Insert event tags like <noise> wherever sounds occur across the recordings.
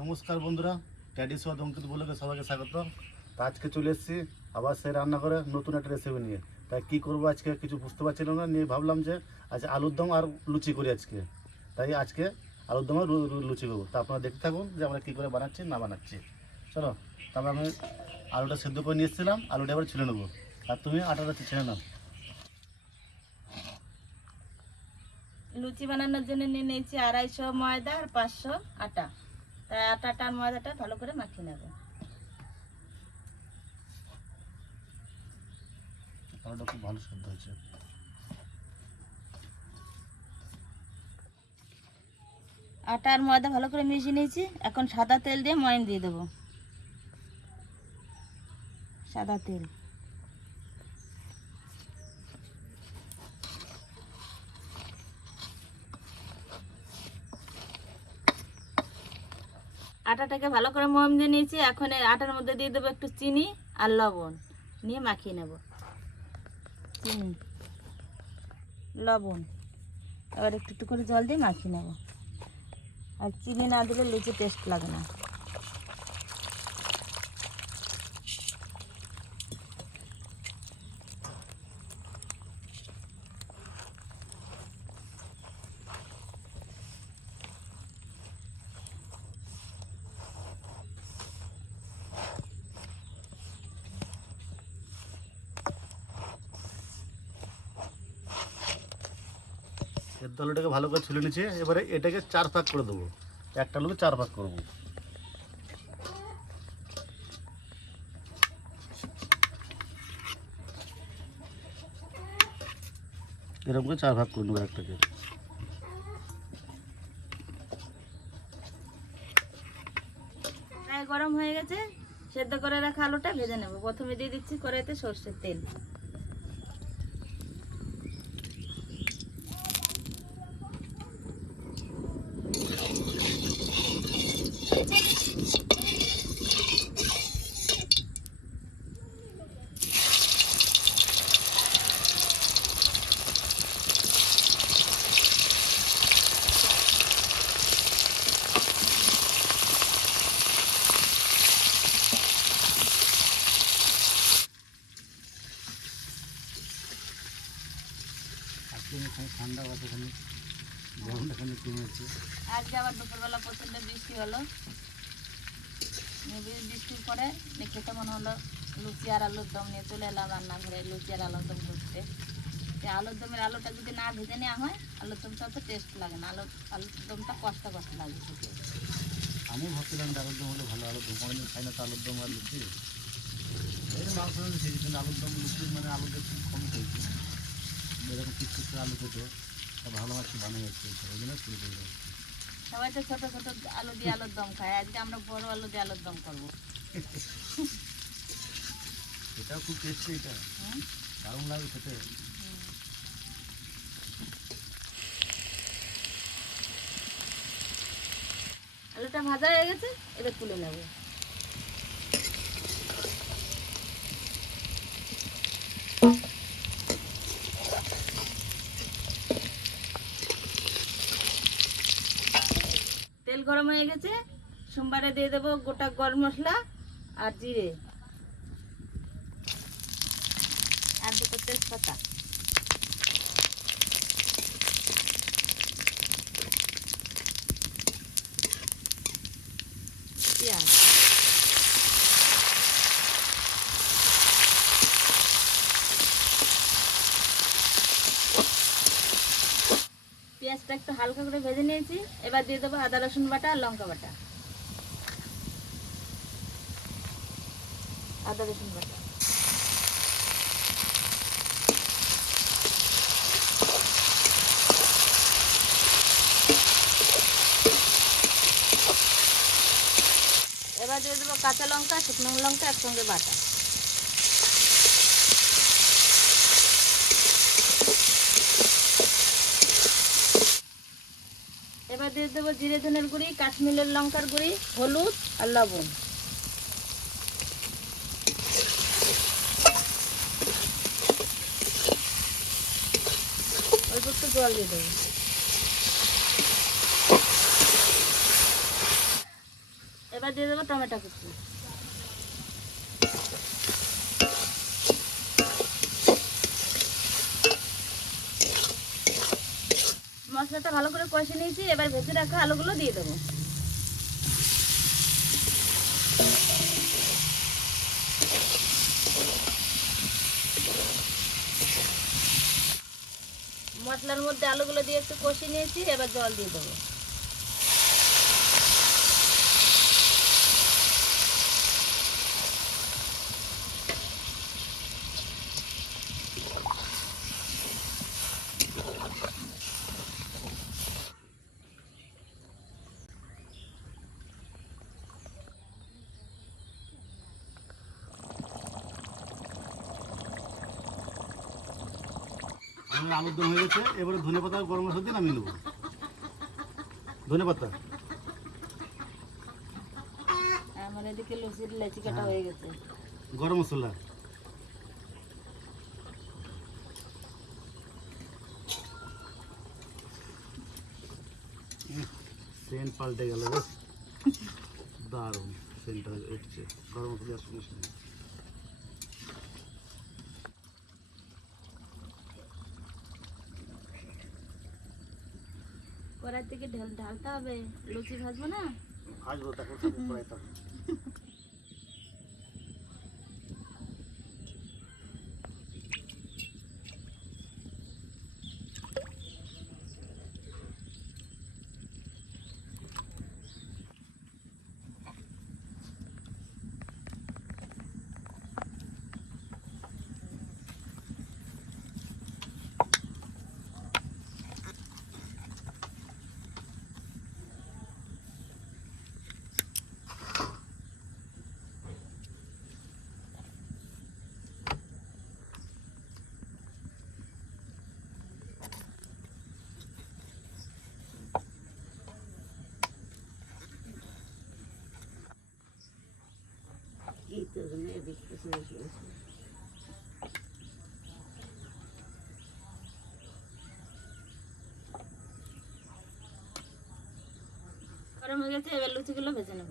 নমস্কার বন্ধুরা ট্র্যাডিশনাল অঙ্কিত বলে সবাইকে স্বাগত। তা আজকে চলে এসেছি আবার সেই রান্না করে নতুন একটা রেসিপি নিয়ে। তাই কি করব আজকে কিছু বুঝতে পারছিলাম না, নিয়ে ভাবলাম যে আজ আলুর দম আর লুচি করি আজকে। তাই আজকে আলুর দম আর লুচি করব। তা আপনারা দেখতে থাকুন যে আমরা কী করে বানাচ্ছি, না বানাচ্ছি। চলো তারপর আমি আলুটা সেদ্ধ করে নিয়ে এসেছিলাম, আলুটা এবার ছেড়ে নেব। আর তুমি আটাটা ছেড়ে নাও। লুচি বানানোর জন্য নিয়ে নিয়েছি আড়াইশো ময়দা আর পাঁচশো আটা। তাই আটাটা আর ময়দাটা ভালো করে মাখিয়ে নেব। আলুটা খুব ভালো সেদ্ধ হয়েছে। আটা আর ময়দা ভালো করে মিশিয়ে নিয়েছি। এখন সাদা তেল দিয়ে ময়ন দিয়ে দেবো। সাদা তেল। আটাটাকে ভালো করে মম দিয়ে নিয়েছি। এখন আটার মধ্যে দিয়ে দেবো একটু চিনি আর লবণ। নিয়ে মাখিয়ে নেব। চিনি। লবণ। এবার একটু একটু করে জল দিয়ে মাখিয়ে নেব। আর চিনি না দিলে লুচি টেস্ট লাগে না। সেদ্ধ আলুটাকে ভালো করে ছুলে নিচ্ছে এবারে এটাকে চার ভাগ করে দেবো। একটা আলুকে চার ভাগ করব এরকম করে চার ভাগ করে নেব একটাকে। গরম হয়ে গেছে, সেদ্ধ করে রাখা আলুটা ভেজে নেব। প্রথমে দিয়ে দিচ্ছি কড়াইতে সর্ষের তেল। এখানে ঠান্ডা আছে এখানে গরমটা এখানে কমেছে। আজকে আবার দুপুরবেলা প্রচণ্ড বৃষ্টি হলো। বৃষ্টির পরে খেতে মনে হলো লুচি আর আলুর দম নিয়ে চলে এলাম রান্নাঘরে লুচি আর আলুর দম করতে। আলুর দমের আলুটা যদি না ভেজে নেওয়া হয় আলুর দমটা টেস্ট লাগে না। আলু আলুর দমটা কষ্ট কষ্ট লাগে আমি ভাবছিলাম আলুর দম হলে ভালো আলুর দম অনেকদিন খাই না তো আলুর দম আর লুচি? এই মাংস আলুর দম লুচি মানে আলুটা একটু কম খেয়েছি। এরকম কিছু কিছু আলু খেতে তা ভালো মাছ বানিয়ে যাচ্ছে ওই জন্য শুরু করে দেবো। সবাই তো ছোট ছোট আলু দিয়ে আলুর দম খায় আজকে আমরা বড় আলু দিয়ে আলুর দম করব। <laughs> এটাও খুব টেস্টি এটা? দারুণ লাগে খেতে। আলুটা ভাজা হয়ে গেছে এবার তুলে নেব। গরম হয়ে গেছে। সোমবারে দিয়ে দেবো গোটা গরম মশলা আর জিরে। আর দুটো তেজপাতা। পেঁয়াজটা একটু হালকা করে ভেজে নিয়েছি। এবার দিয়ে দেবো আদা, রসুন বাটা আর লঙ্কা বাটা। আদা, রসুন বাটা। এবার দিয়ে দেবো কাঁচা লঙ্কা, শুকনো লঙ্কা, একসঙ্গে বাটা। এবার দিয়ে দেবো জিরে ধনের গুঁড়ি, কাশ্মীরের লঙ্কার গুঁড়ি, হলুদ আর লবণ। অল্প একটু জল দিয়ে দেবো। এবার দিয়ে দেবো টমেটো কুচি। মশলাটা ভালো করে কষে নিয়েছি, এবার ভেজে রাখা আলুগুলো দিয়ে দেবো। মশলার মধ্যে আলুগুলো দিয়ে একটু কষে নিয়েছি, এবার জল দিয়ে দেবো। আমাদের আলুর দম হয়ে গেছে এবারে ধনে পাতা গরম মশলা দিয়ে নামিয়ে নেব। ধনে পাতা। আমার এদিকে লুচির লেচি কাটা হয়ে। গেছে। গরম মশলা। পাল্টে গেল দারুণ সেন্টটা উঠছে। গরম মশলা কড়াই থেকে ঢাল ঢালতে হবে লুচি ভাজবো না? আসব তাকে <laughs> থাকবে। গরম হয়ে গেছে এবার লুচিগুলো ভেজে নেব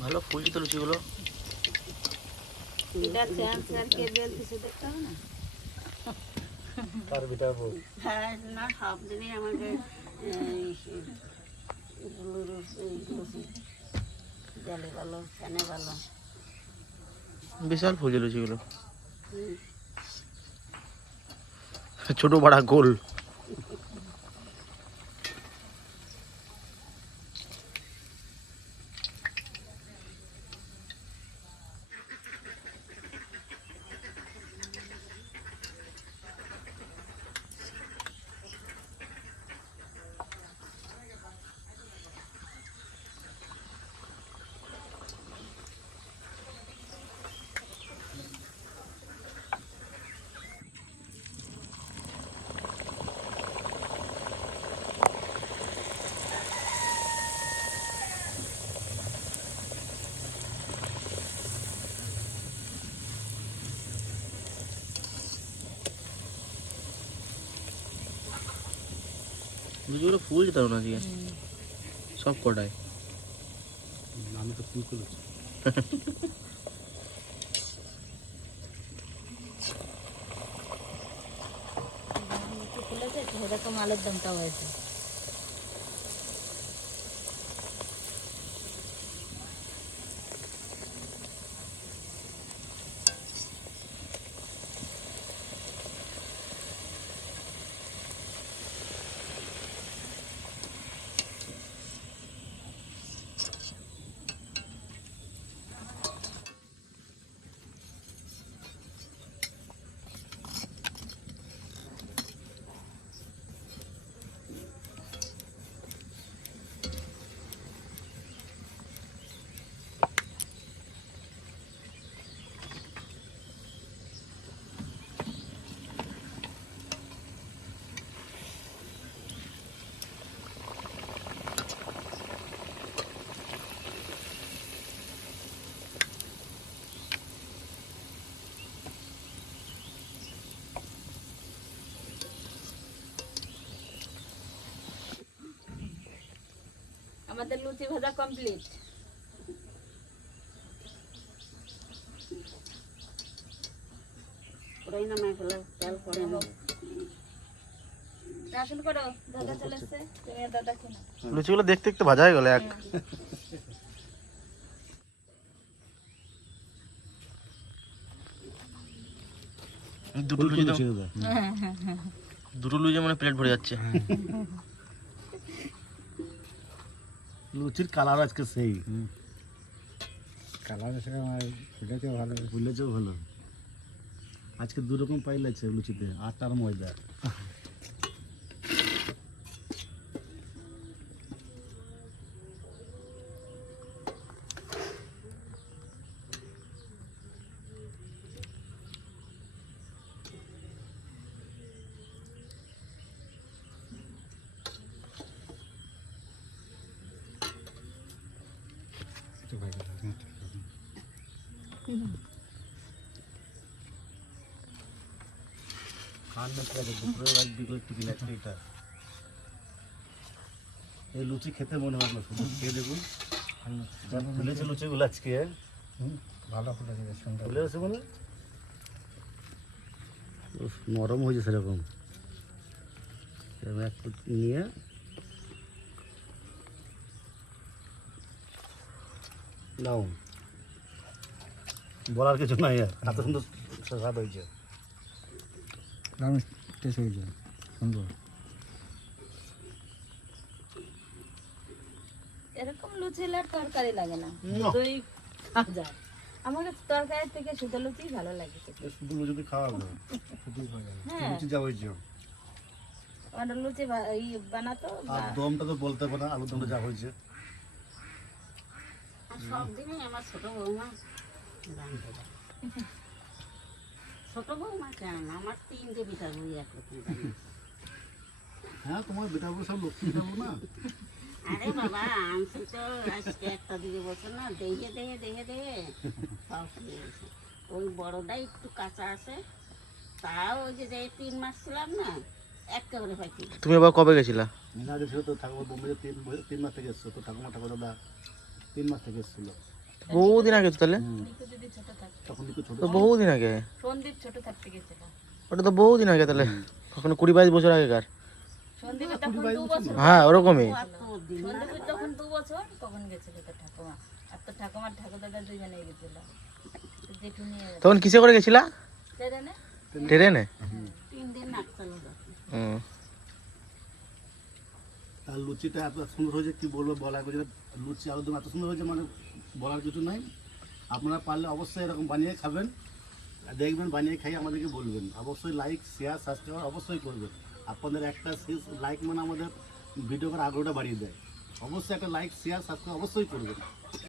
ভালো ফুলছে তো লুচিগুলো না? হ্যাঁ না সব দিনই আমাকে জলে ভালো ফ্যানে ভালো। বিশাল লুচিগুলো ছোট বড়া গোল। লুচিগুলো ফুলছে তো না আজকে সব কটায় আমি তো ফুল করেছি লুচি ফুলেছে সেরকম আলুর দমটা হয়েছে আমাদের লুচি ভাজা কমপ্লিট লুচিগুলো দেখতে দেখতে ভাজা হয়ে গেল এক। দুটো লুচি। দুটো মানে প্লেট ভরে যাচ্ছে। লুচির কালার আজকে সেই। কালার ফুটেছে ভালো ফুলেছেও ভালো। আজকে দু রকম পাইল আছে লুচিতে আটার ময়দা একটু ভাই খান না খেয়ে দেখো, দুপুরে এক বিকেলে টিফিন একটা এটা এই লুচি খেতে মনে হয় না খেয়ে দেখুন ফুলেছে লুচিগুলো আজকে ভালো ফুটেছে বেশ সুন্দর ফুলে মানে নরম হয়েছে সেরকম নিয়ে নাও বলার কিছু নাই আর। এত সুন্দর স্বাদ হয়েছে। দারুণ টেস্ট হয়েছে সুন্দর। এরকম লুচি হলে আর তরকারি লাগে না। দই খাওয়া যায় আমার কাছে তরকারি থেকে শুধু লুচি ভালো লাগে। শুধু লুচিতে খাওয়া হ্যাঁ লুচি যা হয়েছে। আমরা লুচি বানাতো আর দমটা তো বলতে পারে না আলু দমটা যা হয়েছে। আর আমার ছোট বৌমা। রাঁধে দেয়। ছোট বৌমা কেন? আমার তিনটে বিটা বই একরকম হ্যাঁ তোমার বেটা বউ সব লক্ষ্মী যাব না? আরে বাবা আনছি তো আজকে একটা বছর না দেহে দেহে দেহে দেহে। সব গেছে। ওই বড়টাই একটু কাঁচা আছে। তাও ওই যে যে তিন মাস ছিলাম না একেবারে পাইছি তুমি আবার কবে গেছিলা? মিনারে ছিল তো বোম্বে তিন তিন মাস থেকে এসছো। তো ঠাকুমা ঠাকুর দাদা তিন মাস থেকে এসেছিল। বহুদিন আগে তো তাহলে? তখন একটু ছোট তো বহুদিন আগে? সন্দীপ ছোট থাকতে গেছিল। ওটা তো বহুদিন আগে তাহলে। কখনো কুড়ি বাইশ বছর আগেকার? তখন হ্যাঁ ওরকমই। দু বছর তখন গেছিল তো ঠাকুমা। আর তো ঠাকুমার ঠাকুর দাদা গেছিল। তখন কিসে করে গেছিলা? ট্রেনে? ট্রেনে? তিন দিন হুম। আর লুচিটা এত সুন্দর হয়েছে, কি বলব বলা করে লুচি আলুদম এত সুন্দর হয়েছে মানে বলার কিছু নাই। আপনারা পারলে অবশ্যই এরকম বানিয়ে খাবেন। দেখবেন বানিয়ে খাই আমাদেরকে বলবেন। অবশ্যই লাইক শেয়ার সাবস্ক্রাইব অবশ্যই করবেন। আপনাদের একটা লাইক মানে আমাদের ভিডিও করার আগ্রহটা বাড়িয়ে দেয়। অবশ্যই একটা লাইক শেয়ার সাবস্ক্রাইব অবশ্যই করবেন।